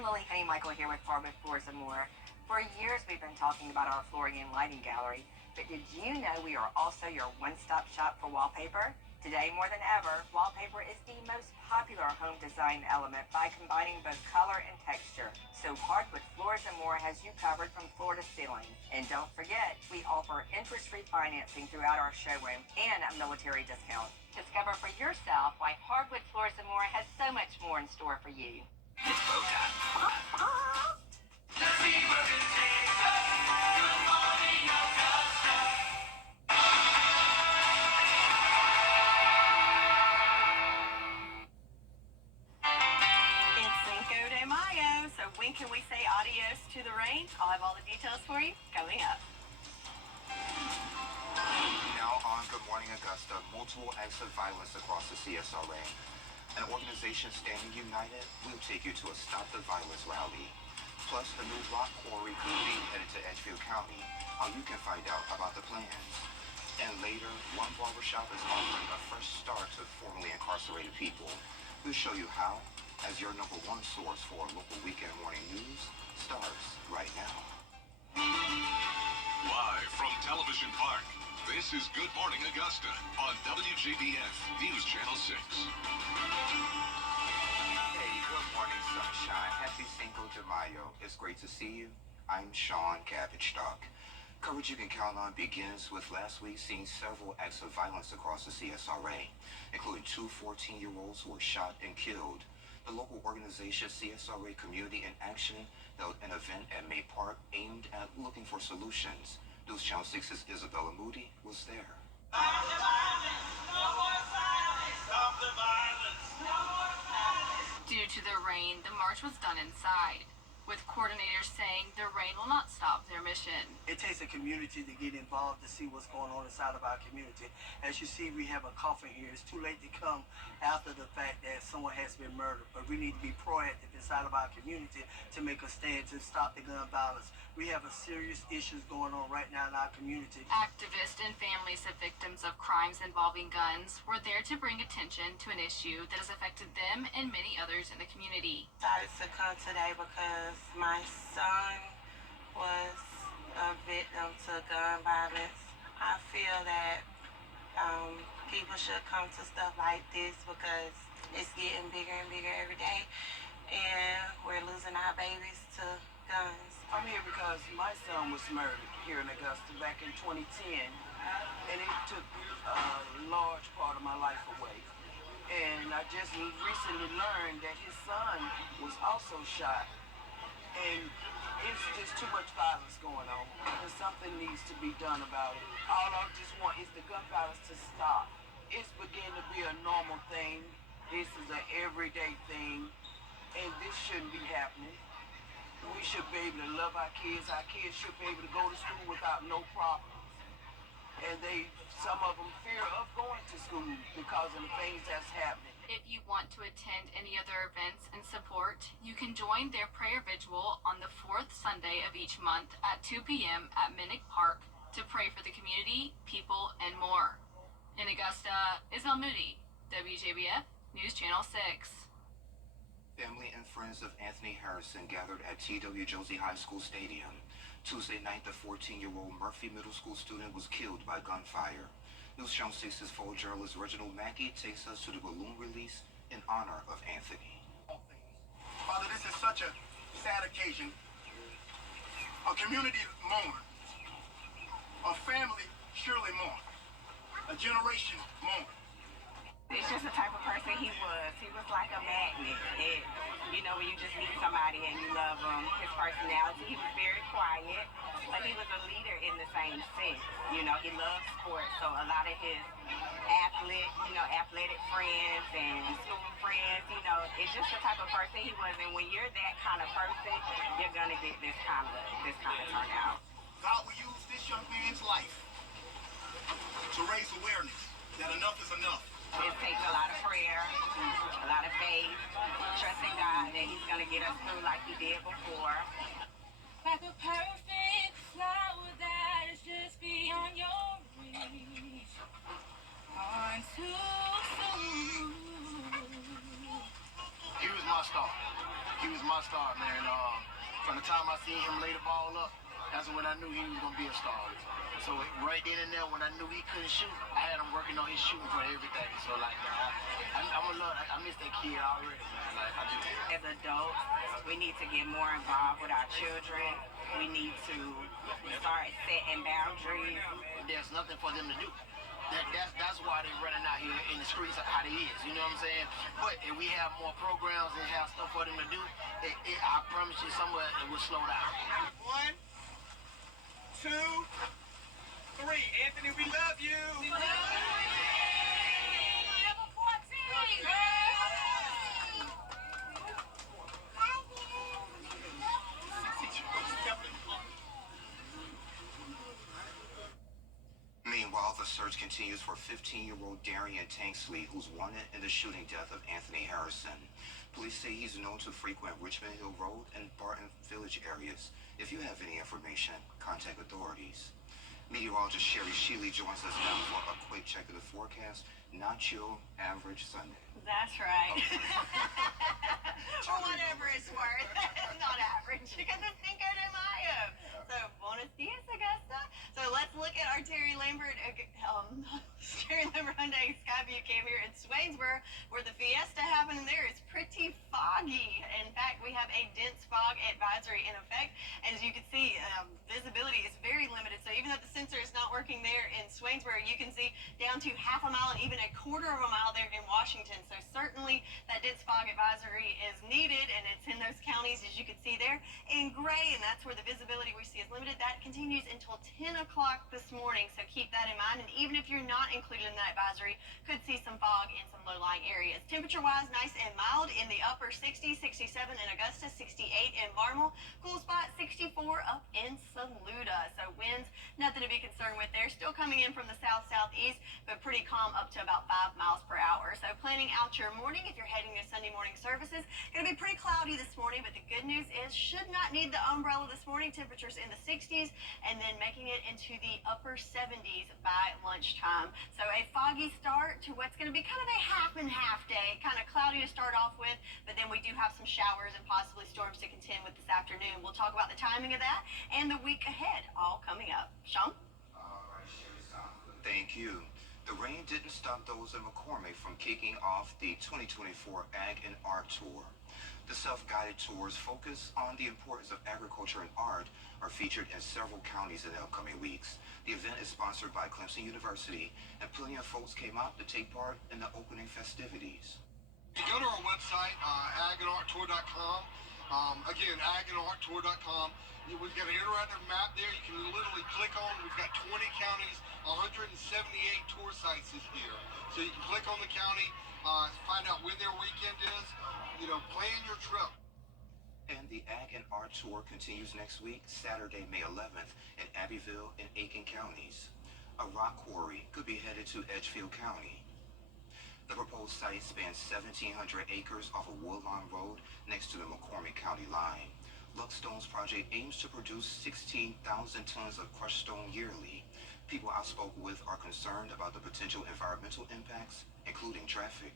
And Lily Michael here with Farwood Floors and More. For years, we've been talking about our flooring and lighting gallery, but did you know we are also your one-stop shop for wallpaper? Today, more than ever, wallpaper is the most popular home design element by combining both color and texture. So Hardwood Floors and More has you covered from floor to ceiling. And don't forget, we offer interest-free financing throughout our showroom and a military discount. Discover for yourself why Hardwood Floors and More has so much more in store for you. It's bow time. When can we say adios to the rain? I'll have all the details for you coming up. Now on Good Morning Augusta, multiple acts of violence across the CSRA. An organization standing united will take you to a Stop the Violence rally. Plus, a new rock quarry could be headed to Edgefield County. How you can find out about the plans. And later, one barbershop is offering a fresh start to formerly incarcerated people. We'll show you how, as your #1 source for local weekend morning news starts right now. Live from Television Park, this is Good Morning Augusta on WJBF News Channel 6. Hey, good morning, sunshine. Happy Cinco de Mayo. It's great to see you. I'm Sean Cabbage-Stock. Coverage you can count on begins with last week seeing several acts of violence across the CSRA, including 2 14-year-olds who were shot and killed. The local organization CSRA Community in Action held an event at May Park aimed at looking for solutions. News Channel 6's Isabella Moody was there. Stop the violence! No more violence! Stop the violence! No more violence! Due to the rain, the march was done inside, with coordinators saying the rain will not stop their mission. It takes a community to get involved to see what's going on inside of our community. As you see, we have a coffin here. It's too late to come after the fact that someone has been murdered, but we need to be proactive inside of our community to make a stand to stop the gun violence. We have a serious issues going on right now in our community. Activists and families of victims of crimes involving guns were there to bring attention to an issue that has affected them and many others in the community. I decided to come today because my son was a victim to gun violence. I feel that people should come to stuff like this because it's getting bigger and bigger every day, and we're losing our babies to guns. I'm here because my son was murdered here in Augusta back in 2010, and it took a large part of my life away. And I just recently learned that his son was also shot. And it's just too much violence going on. And something needs to be done about it. All I just want is the gun violence to stop. It's beginning to be a normal thing. This is an everyday thing. And this shouldn't be happening. We should be able to love our kids. Our kids should be able to go to school without no problems. And some of them fear of going to school because of the things that's happening. If you want to attend any other events and support, you can join their prayer vigil on the 4th Sunday of each month at 2 p.m. at Minnick Park to pray for the community, people, and more. In Augusta, Isabel Moody, WJBF News Channel 6. Family and friends of Anthony Harrison gathered at T.W. Josie High School Stadium. Tuesday night, the 14-year-old Murphy Middle School student was killed by gunfire. News Channel 6's photojournalist Reginald Mackey takes us to the balloon release in honor of Anthony. Father, this is such a sad occasion. A community mourn. A family surely mourn. A generation mourn. It's just the type of person he was. He was like a magnet. When you just meet somebody and you love him, his personality, he was very quiet, but he was a leader in the same sense. He loved sports, so a lot of his athletic friends and school friends, it's just the type of person he was. And when you're that kind of person, you're gonna get this kind of turnout. God will use this young man's life to raise awareness that enough is enough. It takes a lot of prayer, a lot of faith, trusting God that he's going to get us through like he did before. Like a perfect flower that is just beyond your reach. On too soon. He was my star. He was my start, man. From the time I seen him lay the ball up, that's when I knew he was gonna be a star. So right then and there, when I knew he couldn't shoot, I had him working on his shooting for everything. So like, man, I miss that kid already, man. Like I do. As adults, we need to get more involved with our children. We need to start setting boundaries. There's nothing for them to do. That's why they're running out here in the streets how they is. You know what I'm saying? But if we have more programs and have stuff for them to do, I promise you, somewhere it will slow down. 1, 2, 3. Anthony, we love you. We love you. Meanwhile, the search continues for 15-year-old Darian Tanksley, who's wanted in the shooting death of Anthony Harrison. Police say he's known to frequent Richmond Hill Road and Barton Village areas. If you have any information, contact authorities. Meteorologist Sherry Sheely joins us now for a quick check of the forecast. Not your average Sunday. That's right. For whatever it's worth. Not average. Because it's Cinco de Mayo. So, buenos dias, Augusta. So, let's look at our Terry Lambert Hyundai Skyview cam here in Swainsboro, where the fiesta happening there is pretty foggy. In fact, we have a dense fog advisory in effect. As you can see, visibility is very limited. So, even though the sensor is not working there in Swainsboro, you can see down to half a mile and even a quarter of a mile there in Washington. So certainly that dense fog advisory is needed, and it's in those counties, as you can see there, in gray, and that's where the visibility we see is limited. That continues until 10 o'clock this morning, so keep that in mind. And even if you're not included in that advisory, could see some fog in some low-lying areas. Temperature-wise, nice and mild in the upper 60s, 67 in Augusta, 68 in Barnwell, cool spot 64 up in Saluda. So winds, nothing to be concerned with there. Still coming in from the south-southeast, but pretty calm up to about 5 miles per hour. So planning out your morning if you're heading to Sunday morning services. Going to be pretty cloudy this morning, but the good news is should not need the umbrella this morning. Temperatures in the 60s and then making it into the upper 70s by lunchtime. So a foggy start to what's going to be kind of a half and half day. Kind of cloudy to start off with, but then we do have some showers and possibly storms to contend with this afternoon. We'll talk about the timing of that and the week ahead all coming up. Sean? All right, Sherry, sounds good. Thank you. The rain didn't stop those in McCormick from kicking off the 2024 Ag and Art Tour. The self-guided tours focus on the importance of agriculture and art are featured in several counties in the upcoming weeks. The event is sponsored by Clemson University, and plenty of folks came out to take part in the opening festivities. You go to our website, agandarttour.com. Again, agandarttour.com. We've got an interactive map there. You can literally click on. We've got 20 counties, 178 tour sites this year. So you can click on the county, find out when their weekend is, plan your trip. And the Ag and Art Tour continues next week, Saturday, May 11th, in Abbeville and Aiken counties. A rock quarry could be headed to Edgefield County. The proposed site spans 1,700 acres off of Woodlawn Road next to the McCormick County line. Luckstone's project aims to produce 16,000 tons of crushed stone yearly. People I spoke with are concerned about the potential environmental impacts, including traffic.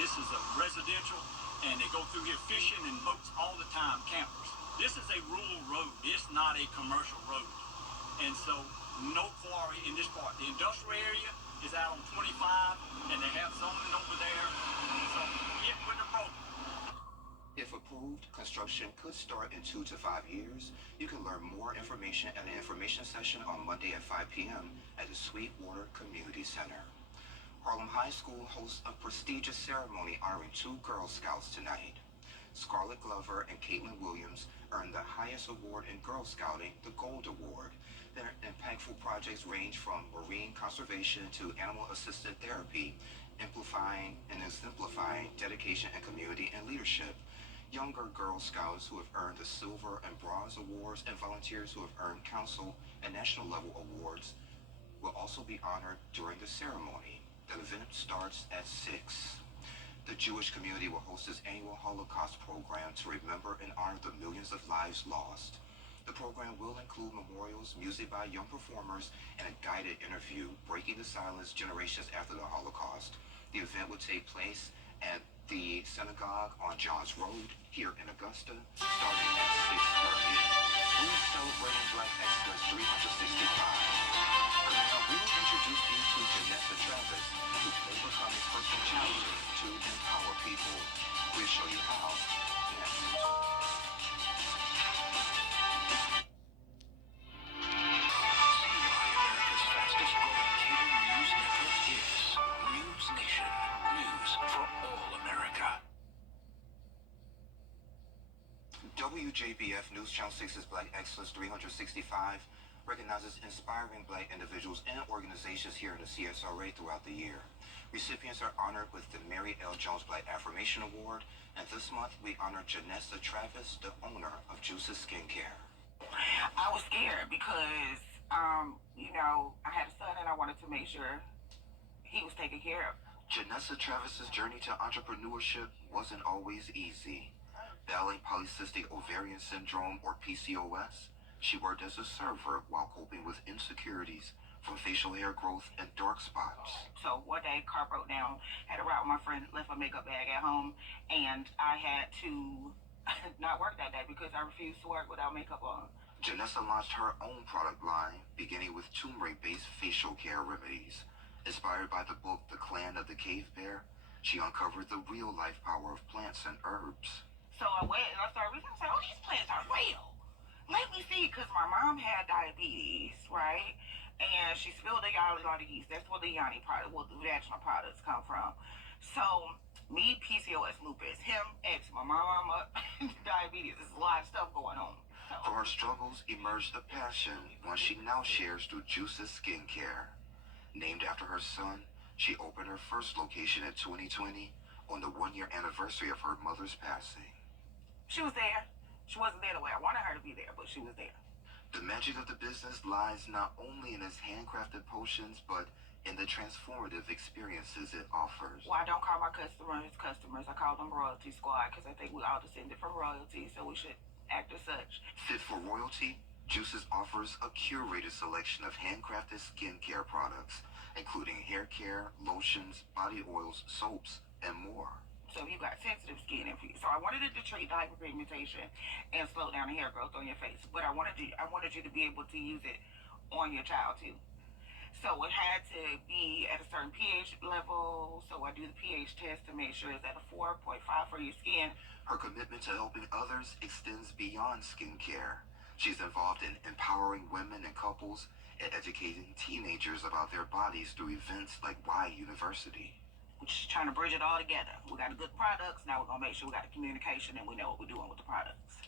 This is a residential, and they go through here fishing and boats all the time, campers. This is a rural road. It's not a commercial road. And so, no quarry in this part. The industrial area is out on 25, and they have zoning over there. So, get with the program. If approved, construction could start in 2 to 5 years. You can learn more information at an information session on Monday at 5 p.m. at the Sweetwater Community Center. Harlem High School hosts a prestigious ceremony honoring 2 Girl Scouts tonight. Scarlett Glover and Caitlin Williams earned the highest award in Girl Scouting, the Gold Award. Their impactful projects range from marine conservation to animal-assisted therapy, amplifying and exemplifying dedication and community and leadership. Younger Girl Scouts who have earned the Silver and Bronze Awards and volunteers who have earned council and national level awards will also be honored during the ceremony. The event starts at 6. The Jewish community will host its annual Holocaust program to remember and honor the millions of lives lost. The program will include memorials, music by young performers, and a guided interview breaking the silence generations after the Holocaust. The event will take place at the synagogue on Johns Road here in Augusta, starting at 6:30. We're celebrating Black Excellence 365. Coming up, we will introduce you to Janessa Travis, who's overcoming personal challenges to empower people. We'll show you how next. America's fastest growing cable news network is News Nation. News for all America. WJBF News Channel 6's Black Excellence 365 recognizes inspiring Black individuals and organizations here in the CSRA throughout the year. Recipients are honored with the Mary L. Jones Black Affirmation Award, and this month we honor Janessa Travis, the owner of Juice's Skincare. I was scared because, I had a son and I wanted to make sure he was taken care of. Janessa Travis's journey to entrepreneurship wasn't always easy. Battling polycystic ovarian syndrome, or PCOS, she worked as a server while coping with insecurities from facial hair growth and dark spots. So one day, car broke down, had a ride with my friend, left my makeup bag at home, and I had to not work that day because I refused to work without makeup on. Janessa launched her own product line, beginning with turmeric-based facial care remedies. Inspired by the book The Clan of the Cave Bear, she uncovered the real-life power of plants and herbs. So I went and I started reading. I said, oh, these plants are real. Let me see, because my mom had diabetes, right? And she spilled the yoni yeast. That's where the yoni product, well, the vaginal products come from. So, me, PCOS, lupus, him, eczema, my mama, diabetes. There's a lot of stuff going on. From her struggles emerged a passion, one she now shares through Juice's Skincare. Named after her son, she opened her first location in 2020 on the one-year anniversary of her mother's passing. She was there. She wasn't there the way I wanted her to be there, but she was there. The magic of the business lies not only in its handcrafted potions, but in the transformative experiences it offers. Well, I don't call my customers. I call them royalty squad, because I think we all descended from royalty, so we should act as such. Fit for royalty, Juices offers a curated selection of handcrafted skincare products, including hair care, lotions, body oils, soaps, and more. So you got sensitive skin, so I wanted it to treat the hyperpigmentation and slow down the hair growth on your face. But I wanted you to be able to use it on your child too. So it had to be at a certain pH level. So I do the pH test to make sure it's at a 4.5 for your skin. Her commitment to helping others extends beyond skincare. She's involved in empowering women and couples and educating teenagers about their bodies through events like Y University. We're just trying to bridge it all together. We got the good products, now we're going to make sure we got the communication and we know what we're doing with the products.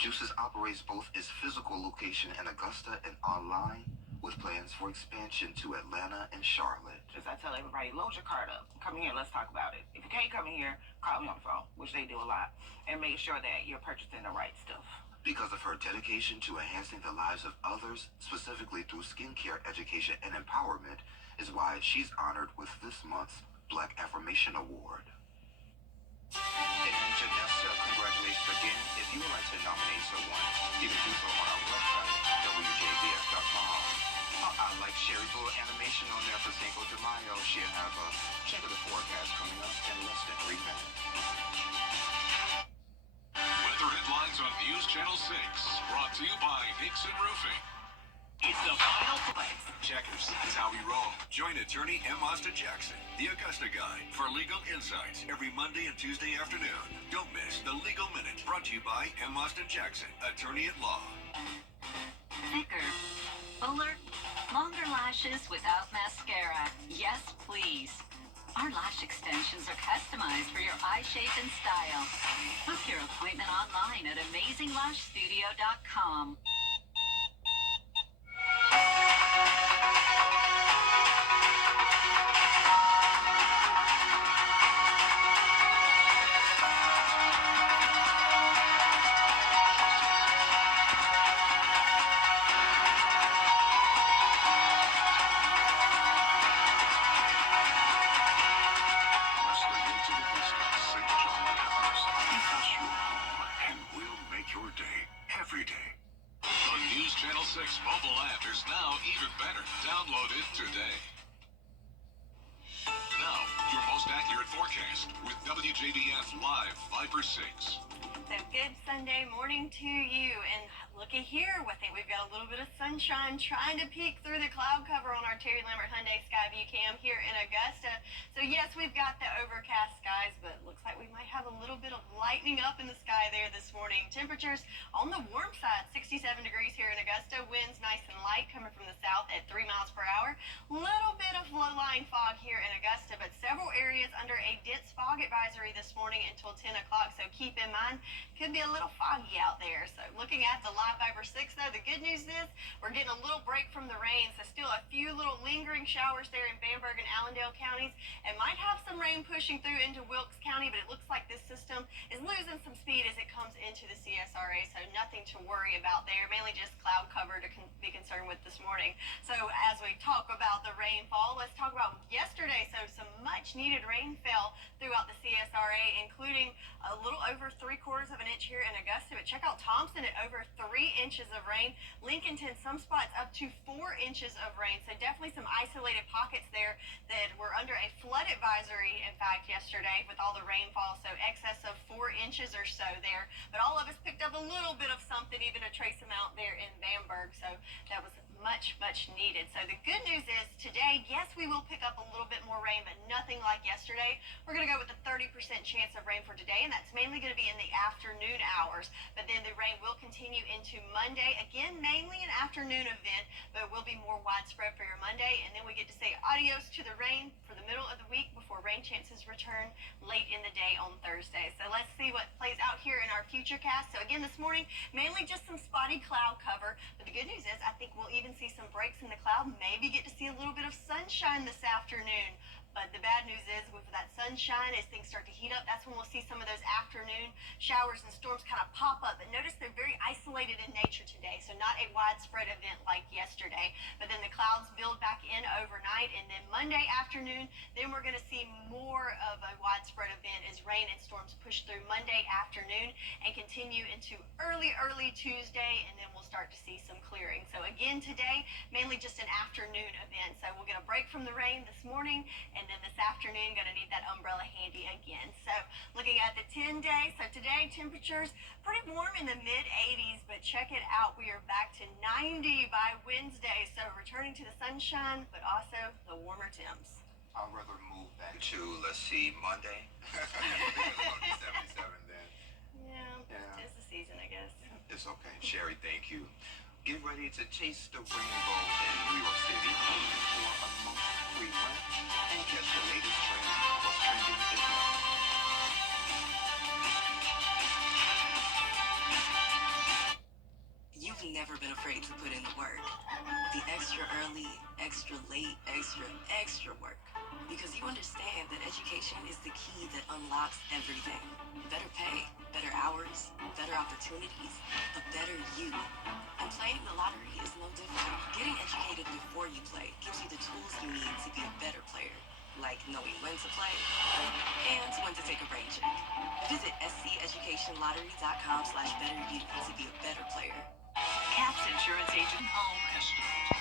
Juices operates both its physical location in Augusta and online, with plans for expansion to Atlanta and Charlotte. As I tell everybody, load your card up. Come in here, let's talk about it. If you can't come in here, call me on the phone, which they do a lot, and make sure that you're purchasing the right stuff. Because of her dedication to enhancing the lives of others, specifically through skincare education and empowerment, is why she's honored with this month's Black Affirmation Award. And Janessa, congratulations again. If you would like to nominate someone, you can do so on our website, WJBF.com. I like Sherry's little animation on there for Cinco de Mayo. She'll have a check of the forecast coming up in less than 3 minutes. Weather headlines on News Channel 6, brought to you by Hickson Roofing. It's the final flex. Checkers, that's how we roll. Join attorney M. Austin Jackson, the Augusta Guy, for legal insights every Monday and Tuesday afternoon. Don't miss the Legal Minute, brought to you by M. Austin Jackson, attorney at law. Thicker, fuller, longer lashes without mascara. Yes, please. Our lash extensions are customized for your eye shape and style. Book your appointment online at AmazingLashStudio.com. Mobile app is now even better. Download it today. Now, your most accurate forecast with WJBF Live, Viper 6. So good Sunday morning to you, and looky here, I think we've got a little bit of sunshine trying to peek through the cloud cover on our Terry Lambert Hyundai Skyview Cam here in Augusta. So yes, we've got the overcast skies, but it looks like we might have a little bit of lightning up in the sky there this morning. Temperatures on the warm side, 67 degrees here in Augusta. Winds nice and light coming from the south at 3 miles per hour. Little bit of low-lying fog here in Augusta, but several areas under a dense fog advisory this morning until 10 o'clock. So keep in mind, could be a little foggy out there. So looking at the live Viper 6 though, the good news is we're getting a little break from the rain. So still a few little lingering showers there in Bamberg and Allendale counties, and might have some rain pushing through into Wilkes County, but it looks like this system is losing some speed as it comes into the CSRA. So nothing to worry about there, mainly just cloud cover to be concerned with this morning. So as we talk about the rainfall, let's talk about yesterday. So some much needed rain fell throughout the CSRA, including a little over 3/4 of an inch here in Augusta. But check out Thompson at over 3 inches of rain. Lincolnton, some spots up to 4 inches of rain. So definitely some isolated pockets there that were under a flood advisory, in fact, yesterday with all the rainfall. So excess of 4 inches or so there. But all of us picked up a little bit of something, even a trace amount there in Bamberg. So that was much needed. So the good news is today, yes, we will pick up a little bit more rain, but nothing like yesterday. We're going to go with a 30% chance of rain for today, and that's mainly going to be in the afternoon hours. But then the rain will continue into Monday. Again, mainly an afternoon event, but it will be more widespread for your Monday. And then we get to say adios to the rain for the middle of the week before rain chances return late in the day on Thursday. So let's see what plays out here in our future cast. So again, this morning, mainly just some spotty cloud cover. But the good news is I think we'll even see some breaks in the cloud, maybe get to see a little bit of sunshine this afternoon. But the bad news is with that sunshine, as things start to heat up, that's when we'll see some of those afternoon showers and storms kind of pop up. But notice they're very isolated in nature today, so not a widespread event like yesterday. But then the clouds build back in overnight, and then Monday afternoon, then we're going to see more of a widespread event as rain and storms push through Monday afternoon and continue into early Tuesday, and then we'll start to see some clearing. So again, today, mainly just an afternoon event. So we'll get a break from the rain this morning, and then this afternoon, going to need that umbrella handy again. So looking at the 10-day, so today temperatures pretty warm in the mid-80s, but check it out, we are back to 90 by Wednesday. So returning to the sunshine, but also the warmer temps. I'd rather move back to, let's see, Monday. I think it's going to be 77 then. Yeah, it's the season, I guess. It's okay. Sherry, thank you. Get ready to taste the rainbow in New York City for a month-free lunch and catch the latest trend. What's trending is next. You've never been afraid to put in the work. The extra early, extra late, extra work. Because you understand that education is the key that unlocks everything. Better pay, better hours, better opportunities, a better you. And playing the lottery is no different. Getting educated before you play gives you the tools you need to be a better player. Like knowing when to play and when to take a rain check. Visit sceducationlottery.com/betteryou to be a better player. Caps Insurance Agent Home Estimate.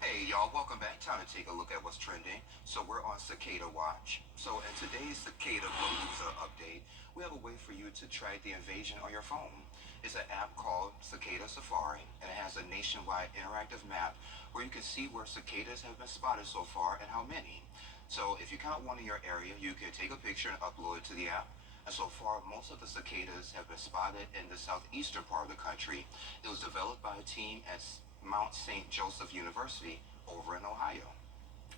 Hey y'all, welcome back. Time to take a look at what's trending. So we're on Cicada Watch. So in today's Cicada Palooza update, we have a way for you to track the invasion on your phone. It's an app called Cicada Safari, and it has a nationwide interactive map where you can see where cicadas have been spotted so far and how many. So if you count one in your area, you can take a picture and upload it to the app. And so far, most of the cicadas have been spotted in the southeastern part of the country. It was developed by a team at Mount St. Joseph University over in Ohio.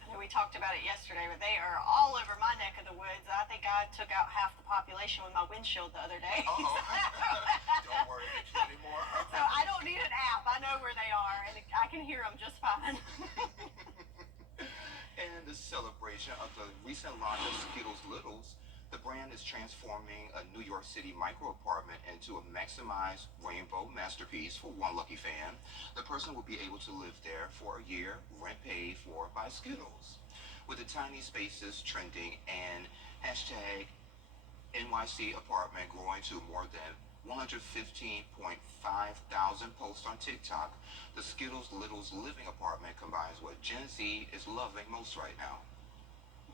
I know we talked about it yesterday, but they are all over my neck of the woods. I think I took out half the population with my windshield the other day. Don't worry, it's anymore. So I don't need an app. I know where they are, and I can hear them just fine. In the celebration of the recent launch of Skittles Littles, the brand is transforming a New York City micro apartment into a maximized rainbow masterpiece for one lucky fan. The person will be able to live there for a year, rent paid for by Skittles. With the tiny spaces trending and hashtag NYC apartment growing to more than 115.5 thousand posts on TikTok, the Skittles Littles living apartment combines what Gen Z is loving most right now: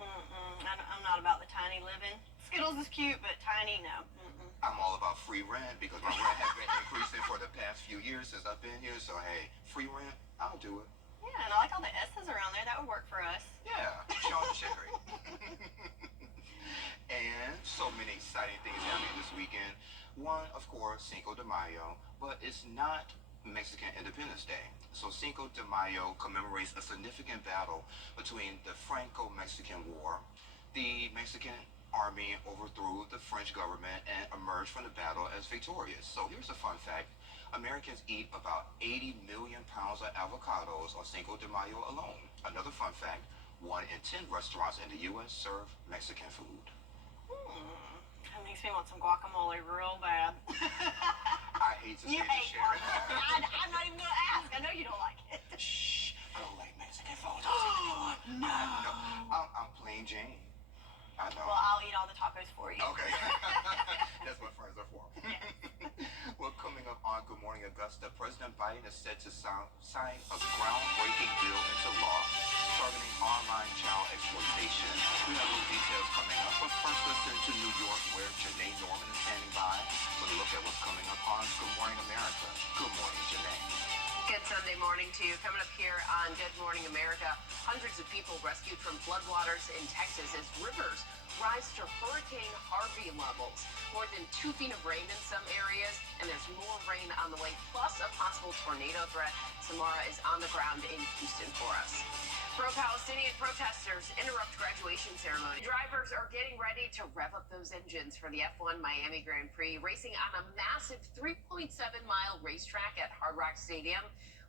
I'm not about the tiny living. Skittles is cute, but tiny, no. I'm all about free rent because my rent has been increasing for the past few years since I've been here. So, hey, free rent, I'll do it. Yeah, and I like all the S's around there. That would work for us. Yeah, Sean and Sherry. And so many exciting things happening this weekend. One, of course, Cinco de Mayo, but it's not Mexican Independence Day. So Cinco de Mayo commemorates a significant battle between the Franco-Mexican War. The Mexican army overthrew the French government and emerged from the battle as victorious. So here's a fun fact. Americans eat about 80 million pounds of avocados on Cinco de Mayo alone. Another fun fact, 1 in 10 restaurants in the U.S. serve Mexican food. That makes me want some guacamole real bad. I hate to say this, Sharon. I'm not even going to ask. I know you don't like it. Shh, I don't like Mexican food. No. I'm plain Jane. I know. Well, I'll eat all the tacos for you. Okay. That's what friends are for. Well, coming up on Good Morning Augusta, President Biden is set to sign a groundbreaking bill into law targeting online child exploitation. We have those details coming up, but first listen to New York, where Janae Norman is standing by for a look at what's coming up on Good Morning America. Good morning, Janae. Good Sunday morning to you. Coming up here on Good Morning America, hundreds of people rescued from floodwaters in Texas as rivers rise to Hurricane Harvey levels. More than 2 feet of rain in some areas, and there's more rain on the way, plus a possible tornado threat. Samara is on the ground in Houston for us. Pro-Palestinian protesters interrupt graduation ceremony. Drivers are getting ready to rev up those engines for the F1 Miami Grand Prix, racing on a massive 3.7-mile racetrack at Hard Rock Stadium.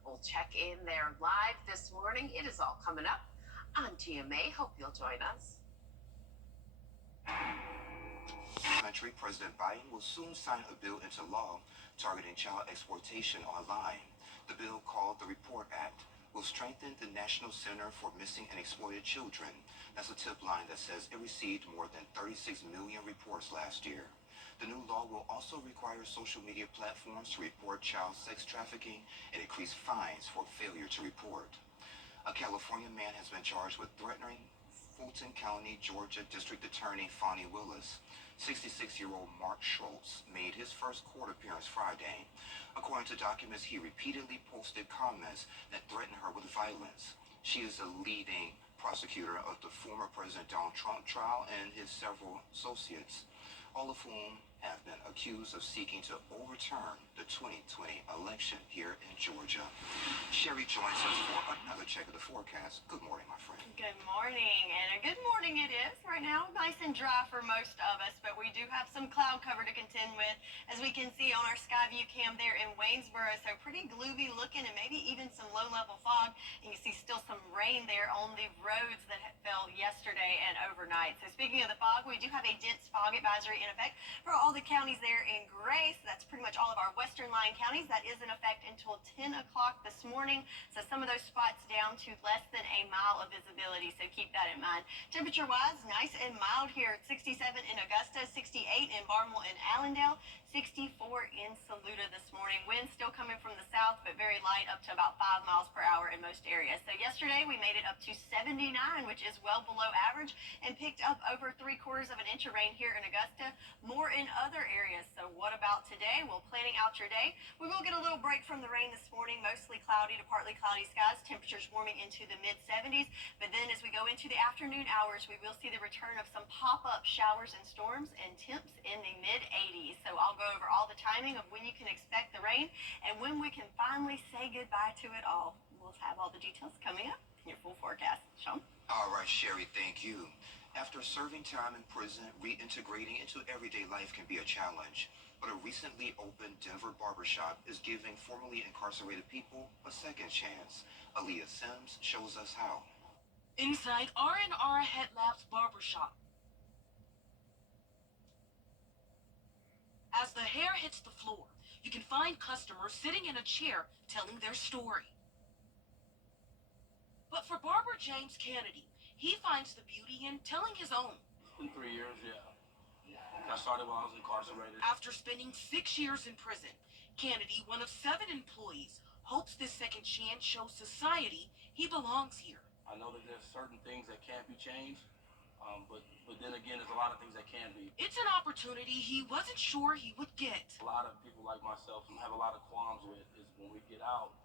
We'll check in there live this morning. It is all coming up on GMA. Hope you'll join us. Country President Biden will soon sign a bill into law targeting child exploitation online. The bill, called the Report Act, will strengthen the National Center for Missing and Exploited Children. That's a tip line that says it received more than 36 million reports last year. The new law will also require social media platforms to report child sex trafficking and increase fines for failure to report. A California man has been charged with threatening Fulton County, Georgia District Attorney Fonnie Willis. 66-year-old Mark Schultz made his first court appearance Friday. According to documents, he repeatedly posted comments that threatened her with violence. She is a leading prosecutor of the former President Donald Trump trial and his several associates, all of whom have been accused of seeking to overturn the 2020 election here in Georgia. Sherry joins us for another check of the forecast. Good morning, my friend. Good morning, and a good morning it is. Right now, nice and dry for most of us, but we do have some cloud cover to contend with, as we can see on our Skyview cam there in Waynesboro. So pretty gloomy looking, and maybe even some low-level fog. And you see still some rain there on the roads that fell yesterday and overnight. So speaking of the fog, we do have a dense fog advisory in effect for all the counties there in gray. So that's pretty much all of our western line counties. That is in effect until 10 o'clock this morning. So some of those spots down to less than a mile of visibility. So keep that in mind. Temperature-wise, nice and mild here at 67 in Augusta, 68 in Barnwell and Allendale, 64 in Saluda this morning. Wind still coming from the south, but very light, up to about 5 miles per hour in most areas. So yesterday we made it up to 79, which is well below average, and picked up over 3/4 of an inch of rain here in Augusta. More in other areas. So what about today? Well, planning out your day, we will get a little break from the rain this morning. Mostly cloudy to partly cloudy skies. Temperatures warming into the mid-70s. But then as we go into the afternoon hours, we will see the return of some pop-up showers and storms, and temps in the mid-80s. So I'll go over all the timing of when you can expect the rain and when we can finally say goodbye to it all. We'll have all the details coming up in your full forecast. Sean? All right, Sherry, thank you. After serving time in prison, reintegrating into everyday life can be a challenge. But a recently opened Denver barbershop is giving formerly incarcerated people a second chance. Aaliyah Sims shows us how. Inside R&R Head Labs barbershop. As the hair hits the floor, you can find customers sitting in a chair telling their story. But for barber James Kennedy, he finds the beauty in telling his own. In 3 years, yeah. I started while I was incarcerated. After spending 6 years in prison, Kennedy, one of 7 employees, hopes this second chance shows society he belongs here. I know that there's certain things that can't be changed, But then again, there's a lot of things that can be. It's an opportunity he wasn't sure he would get. A lot of people like myself have a lot of qualms with is when we get out,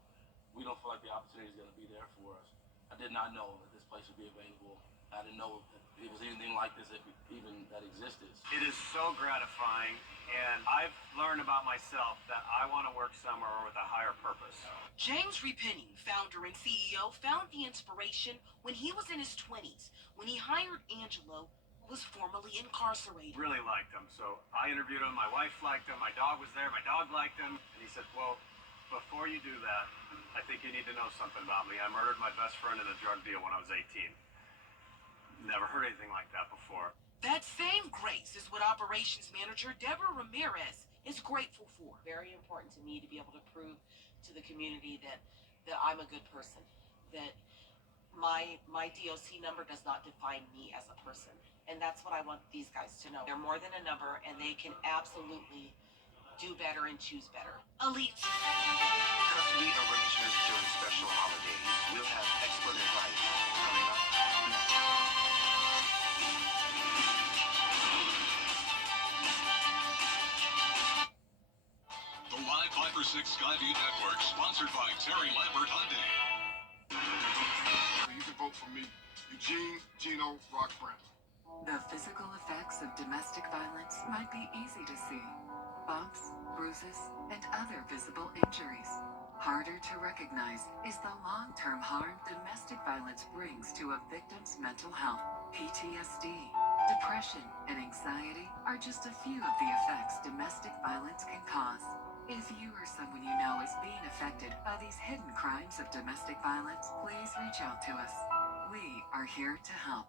we don't feel like the opportunity is going to be there for us. I did not know that this place would be available. I didn't know it was anything like this even that existed. It is so gratifying, and I've learned about myself that I want to work somewhere with a higher purpose. James Repenning, founder and CEO, found the inspiration when he was in his 20s, when he hired Angelo, who was formerly incarcerated. Really liked him, so I interviewed him. My wife liked him. My dog was there. My dog liked him. And he said, well, before you do that, I think you need to know something about me. I murdered my best friend in a drug deal when I was 18. Never heard anything like that before. That same grace is what operations manager Deborah Ramirez is grateful for. Very important to me to be able to prove to the community that I'm a good person, that my DOC number does not define me as a person. And that's what I want these guys to know. They're more than a number, and they can absolutely do better and choose better. Elite. Custody arrangements during special holidays. We'll have expert advice coming up. The Live 5 for 6 Skyview Network, sponsored by Terry Lambert Hyundai. You can vote for me, Eugene Gino Rock Brown. The physical effects of domestic violence might be easy to see. Bumps, bruises, and other visible injuries. Harder to recognize is the long-term harm domestic violence brings to a victim's mental health. PTSD, depression, and anxiety are just a few of the effects domestic violence can cause. If you or someone you know is being affected by these hidden crimes of domestic violence, please reach out to us. We are here to help.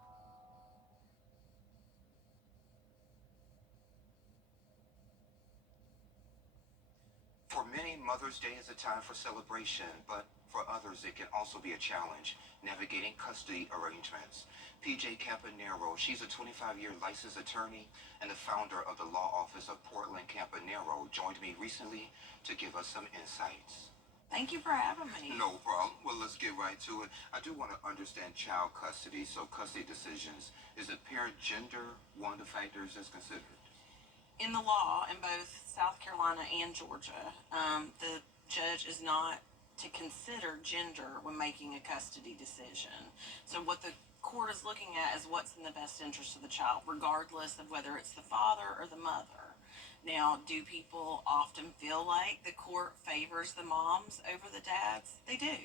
For many, Mother's Day is a time for celebration, but for others, it can also be a challenge navigating custody arrangements. PJ Campanero, she's a 25-year licensed attorney and the founder of the law office of Portland Campanero, joined me recently to give us some insights. Thank you for having me. No problem. Well, let's get right to it. I do want to understand child custody, so custody decisions. Is the parent gender one of the factors that's considered? In the law, in both South Carolina and Georgia, the judge is not to consider gender when making a custody decision. So what the court is looking at is what's in the best interest of the child, regardless of whether it's the father or the mother. Now, do people often feel like the court favors the moms over the dads? They do.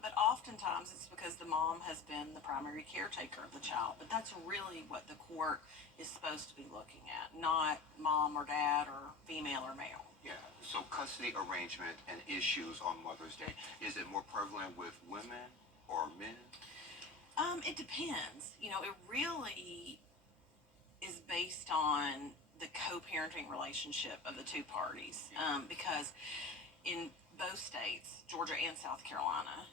But oftentimes it's because the mom has been the primary caretaker of the child. But that's really what the court is supposed to be looking at, not mom or dad or female or male. Yeah, so custody arrangement and issues on Mother's Day, is it more prevalent with women or men? It depends. You know, it really is based on the co-parenting relationship of the two parties. Because in both states, Georgia and South Carolina,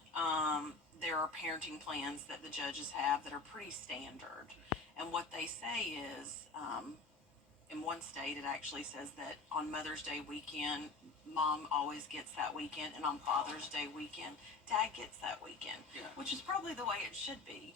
there are parenting plans that the judges have that are pretty standard. And what they say is, in one state, it actually says that on Mother's Day weekend, mom always gets that weekend, and on Father's Day weekend, dad gets that weekend, which is probably the way it should be.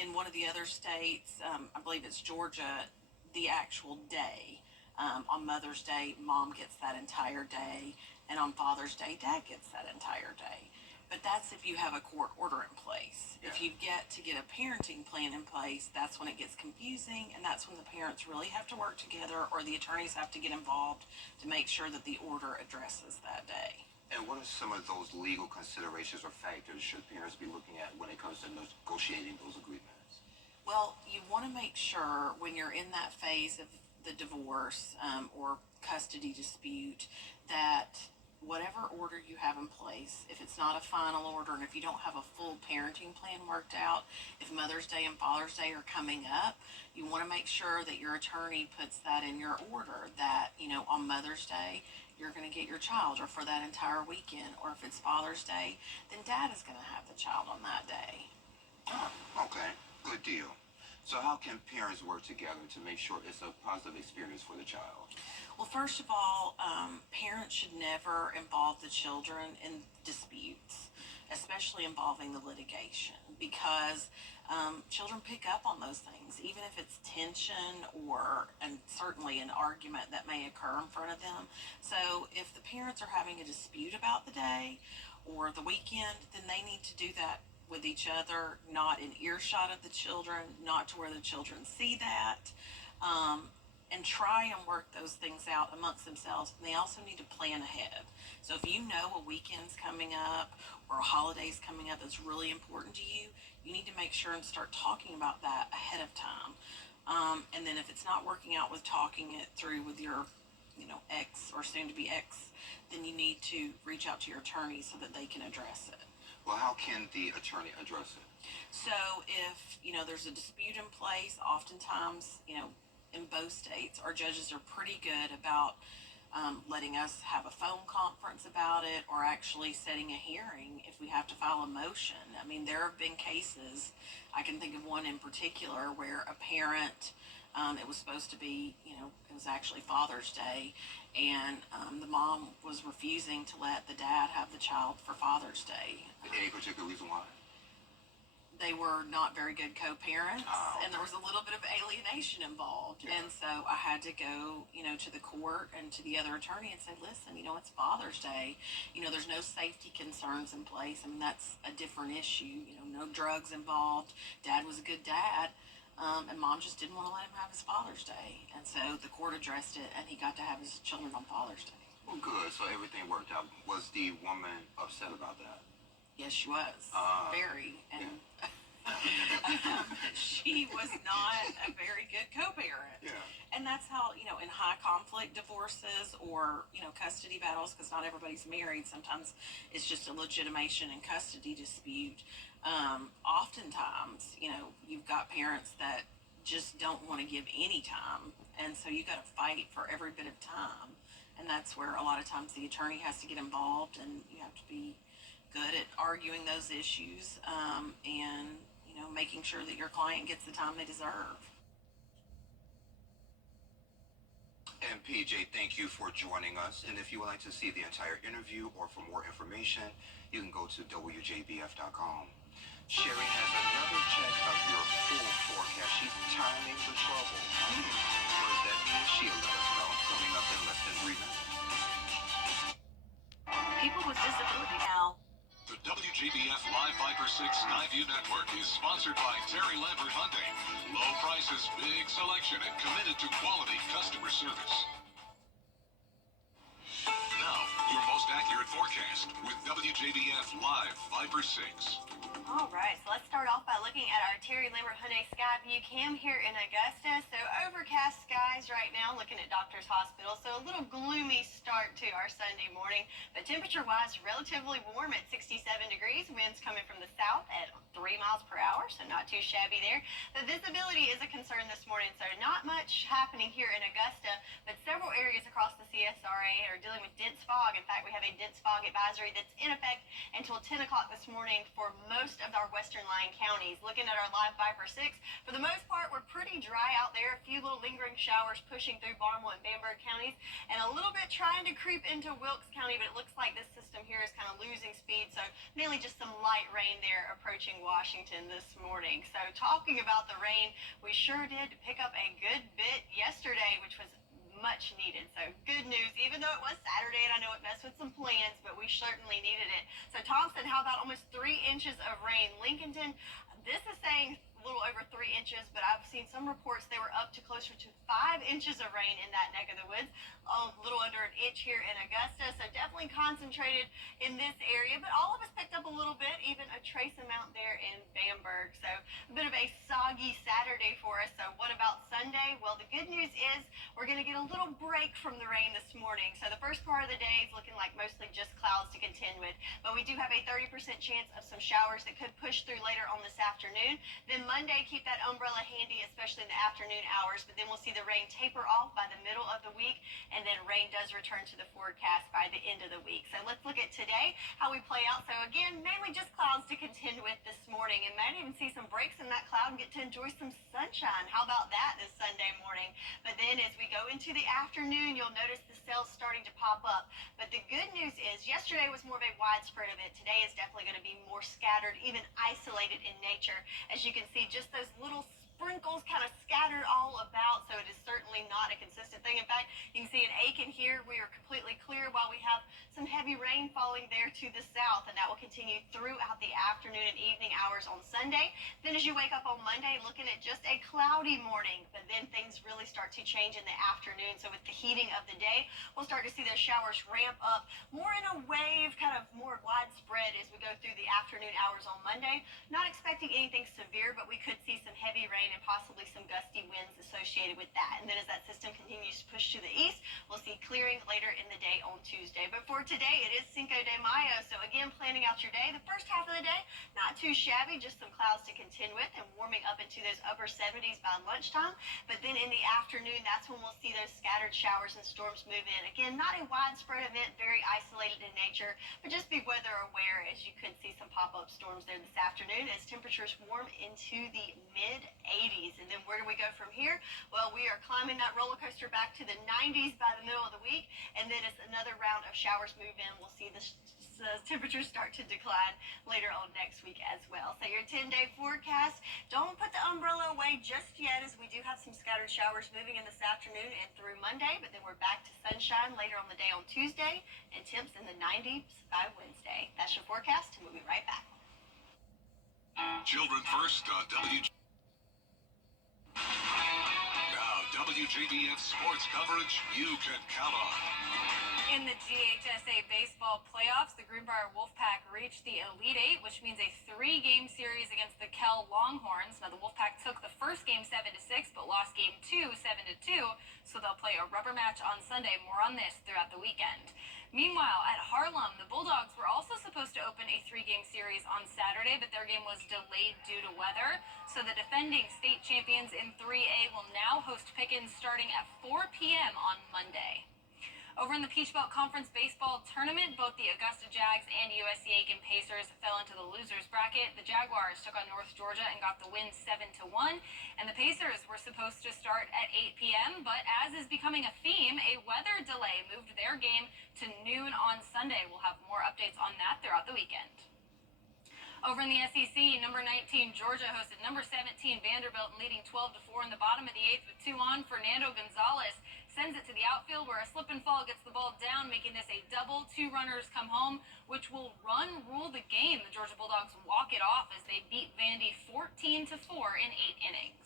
In one of the other states, I believe it's Georgia, the actual day. On Mother's Day, mom gets that entire day, and on Father's Day, dad gets that entire day. But that's if you have a court order in place. If you get to get a parenting plan in place, that's when it gets confusing, and that's when the parents really have to work together, or the attorneys have to get involved to make sure that the order addresses that day. And what are some of those legal considerations or factors should parents be looking at when it comes to negotiating those agreements? Well, you want to make sure when you're in that phase of the divorce or custody dispute that whatever order you have in place, if it's not a final order and if you don't have a full parenting plan worked out, if Mother's Day and Father's Day are coming up, you want to make sure that your attorney puts that in your order that, you know, on Mother's Day, you're going to get your child, or for that entire weekend, or if it's Father's Day, then dad is going to have the child on that day. Oh, okay, good deal. So how can parents work together to make sure it's a positive experience for the child? Well, first of all, parents should never involve the children in disputes, especially involving the litigation, because children pick up on those things, even if it's tension and certainly an argument that may occur in front of them. So if the parents are having a dispute about the day or the weekend, then they need to do that with each other, not in earshot of the children, not to where the children see that, and try and work those things out amongst themselves. And they also need to plan ahead. So if you know a weekend's coming up or a holiday's coming up that's really important to you, you need to make sure and start talking about that ahead of time. And then if it's not working out with talking it through with your, ex or soon to be ex, then you need to reach out to your attorney so that they can address it. Well, how can the attorney address it? So if, there's a dispute in place, oftentimes, in both states, our judges are pretty good about letting us have a phone conference about it or actually setting a hearing if we have to file a motion. I mean, there have been cases, I can think of one in particular, where a parent, it was supposed to be, it was actually Father's Day, and the mom was refusing to let the dad have the child for Father's Day. Any particular reason why? They were not very good co-parents, and there was a little bit of alienation involved. Yeah. And so I had to go, to the court and to the other attorney and say, listen, it's Father's Day. There's no safety concerns in place. I mean, that's a different issue. No drugs involved. Dad was a good dad, and Mom just didn't want to let him have his Father's Day. And so the court addressed it, and he got to have his children on Father's Day. Well, good. So everything worked out. Was the woman upset about that? Yes, she was. Very. And she was not a very good co-parent. Yeah. And that's how, in high conflict divorces or, custody battles, because not everybody's married, sometimes it's just a legitimation and custody dispute. Oftentimes, you've got parents that just don't want to give any time. And so you got to fight for every bit of time. And that's where a lot of times the attorney has to get involved, and you have to be good at arguing those issues, and making sure that your client gets the time they deserve. And PJ, thank you for joining us. And if you would like to see the entire interview or for more information, you can go to WJBF.com. Sherry has another check of your full forecast. She's timing the trouble. What does that mean? She'll let us know coming up in less than 3 minutes. People with disability now. The WJBF Live Viper 6 Skyview Network is sponsored by Terry Lambert Hyundai. Low prices, big selection, and committed to quality customer service. Now, your most accurate forecast with WJBF Live Viper 6. All right, so let's start off by looking at our Terry Lambert Hyundai Skyview Cam here in Augusta. So overcast skies right now, looking at Doctors Hospital. So a little gloomy start to our Sunday morning, but temperature-wise, relatively warm at 67 degrees. Winds coming from the south at 3 miles per hour, so not too shabby there. The visibility is a concern this morning, so not much happening here in Augusta, but several areas across the CSRA are dealing with dense fog. In fact, we have a dense fog advisory that's in effect until 10 o'clock this morning for most of our western line counties. Looking at our live Viper 6, for the most part, we're pretty dry out there. A few little lingering showers pushing through Barnwell and Bamberg counties, and a little bit trying to creep into Wilkes County, but it looks like this system here is kind of losing speed, so mainly just some light rain there approaching Washington this morning. So talking about the rain, we sure did pick up a good bit yesterday, which was much needed. So good news, even though it was Saturday and I know it messed with some plans, but we certainly needed it. So Thompson, how about almost 3 inches of rain? Lincolnton, this is saying a little over 3 inches, but I've seen some reports they were up to closer to 5 inches of rain in that neck of the woods. A little under an inch here in Augusta, so definitely concentrated in this area, but all of us picked up a little bit, even a trace amount there in Bamberg. So a bit of a soggy Saturday for us. So what about Sunday? Well, the good news is we're going to get a little break from the rain this morning. So the first part of the day is looking like mostly just clouds to contend with, but we do have a 30% chance of some showers that could push through later on this afternoon. Then Monday, keep that umbrella handy, especially in the afternoon hours, but then we'll see the rain taper off by the middle of the week, and then rain does return to the forecast by the end of the week. So let's look at today, how we play out. So again, mainly just clouds to contend with this morning, and might even see some breaks in that cloud and get to enjoy some sunshine. How about that this Sunday morning? But then as we go into the afternoon, you'll notice the cells starting to pop up. But the good news is yesterday was more of a widespread event. Today is definitely going to be more scattered, even isolated in nature. As you can see, just those little sprinkles kind of scattered all about, so it is certainly not a consistent thing. In fact, you can see in Aiken here, we are completely clear while we have some heavy rain falling there to the south, and that will continue throughout the afternoon and evening hours on Sunday. Then as you wake up on Monday, looking at just a cloudy morning, but then things really start to change in the afternoon. So with the heating of the day, we'll start to see those showers ramp up more in a wave, kind of more widespread as we go through the afternoon hours on Monday. Not expecting anything severe, but we could see some heavy rain and possibly some gusty winds associated with that. And then as that system continues to push to the east, we'll see clearing later in the day on Tuesday. But for today, it is Cinco de Mayo. So again, planning out your day. The first half of the day, not too shabby, just some clouds to contend with and warming up into those upper 70s by lunchtime. But then in the afternoon, that's when we'll see those scattered showers and storms move in. Again, not a widespread event, very isolated in nature, but just be weather aware as you could see some pop-up storms there this afternoon as temperatures warm into the mid-80s. And then where do we go from here? Well, we are climbing that roller coaster back to the 90s by the middle of the week, and then as another round of showers move in, we'll see the temperatures start to decline later on next week as well. So your 10-day forecast, don't put the umbrella away just yet, as we do have some scattered showers moving in this afternoon and through Monday, but then we're back to sunshine later on the day on Tuesday and temps in the 90s by Wednesday. That's your forecast, and we'll be right back. Children first on WJBF sports coverage you can count on. In the GHSA baseball playoffs, the Greenbrier Wolfpack reached the Elite Eight, which means a 3-game series against the Kell Longhorns. Now, the Wolfpack took the first game 7-6, but lost game 2 7-2, so they'll play a rubber match on Sunday. More on this throughout the weekend. Meanwhile, at Harlem, the Bulldogs were also supposed to open a 3-game series on Saturday, but their game was delayed due to weather. So the defending state champions in 3A will now host Pickens starting at 4 p.m. on Monday. Over in the Peach Belt Conference baseball tournament, both the Augusta Jags and USC Aiken Pacers fell into the losers bracket. The Jaguars took on North Georgia and got the win 7-1, and the Pacers were supposed to start at 8 p.m., but as is becoming a theme, a weather delay moved their game to noon on Sunday. We'll have more updates on that throughout the weekend. Over in the SEC, number 19 Georgia hosted number 17 Vanderbilt, leading 12-4 in the bottom of the 8th with 2 on. Fernando Gonzalez sends it to the outfield where a slip and fall gets the ball down, making this a double. 2 runners come home, which will rule the game. The Georgia Bulldogs walk it off as they beat Vandy 14-4 in 8 innings.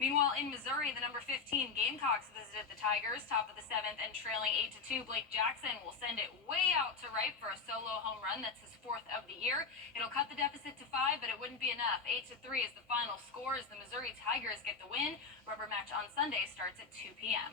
Meanwhile, in Missouri, the number 15 Gamecocks visited the Tigers, top of the 7th, and trailing 8-2. Blake Jackson will send it way out to right for a solo home run. That's his 4th of the year. It'll cut the deficit to 5, but it wouldn't be enough. 8-3 is the final score as the Missouri Tigers get the win. Rubber match on Sunday starts at 2 p.m.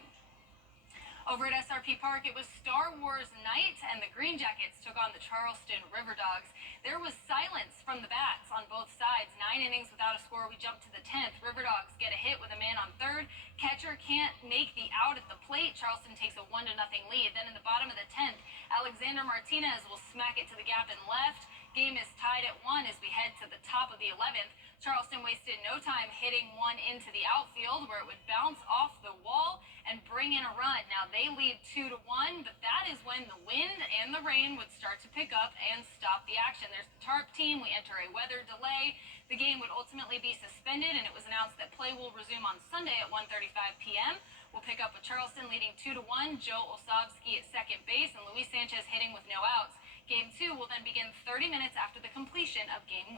Over at SRP Park, it was Star Wars night, and the Green Jackets took on the Charleston River Dogs. There was silence from the bats on both sides. 9 innings without a score. We jump to the 10th. River Dogs get a hit with a man on third. Catcher can't make the out at the plate. Charleston takes a 1-0 lead. Then in the bottom of the 10th, Alexander Martinez will smack it to the gap in left. Game is tied at 1 as we head to the top of the 11th. Charleston wasted no time hitting one into the outfield where it would bounce off the wall and bring in a run. Now they lead 2-1, but that is when the wind and the rain would start to pick up and stop the action. There's the TARP team. We enter a weather delay. The game would ultimately be suspended, and it was announced that play will resume on Sunday at 1:35 p.m. We'll pick up with Charleston leading 2-1, Joe Osovsky at second base, and Luis Sanchez hitting with no outs. Game 2 will then begin 30 minutes after the completion of Game 1.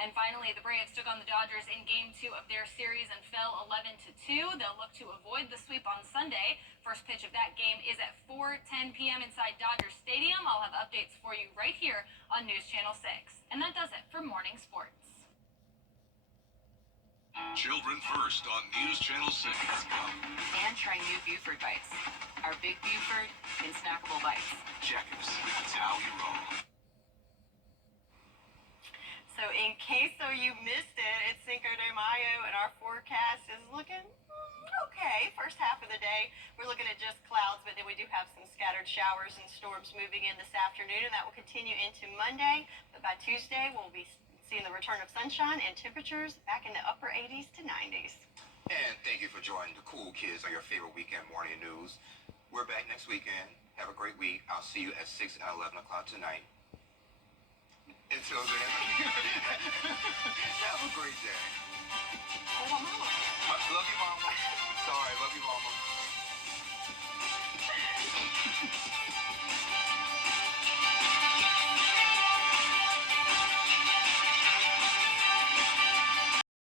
And finally, the Braves took on the Dodgers in Game 2 of their series and fell 11-2. They'll look to avoid the sweep on Sunday. First pitch of that game is at 4:10 p.m. inside Dodger Stadium. I'll have updates for you right here on News Channel 6. And that does it for Morning Sports. Children first on News Channel 6. And try new Buford Bites. Our Big Buford in snackable bites. Checkers. That's how we roll. So in case you missed it, it's Cinco de Mayo, and our forecast is looking okay. First half of the day, we're looking at just clouds, but then we do have some scattered showers and storms moving in this afternoon, and that will continue into Monday. But by Tuesday, we'll be seeing the return of sunshine and temperatures back in the upper 80s to 90s. And thank you for joining the cool kids on your favorite weekend morning news. We're back next weekend. Have a great week. I'll see you at 6 and 11 o'clock tonight. Until then, have a great day. Love you, Mama. Sorry, love you, Mama.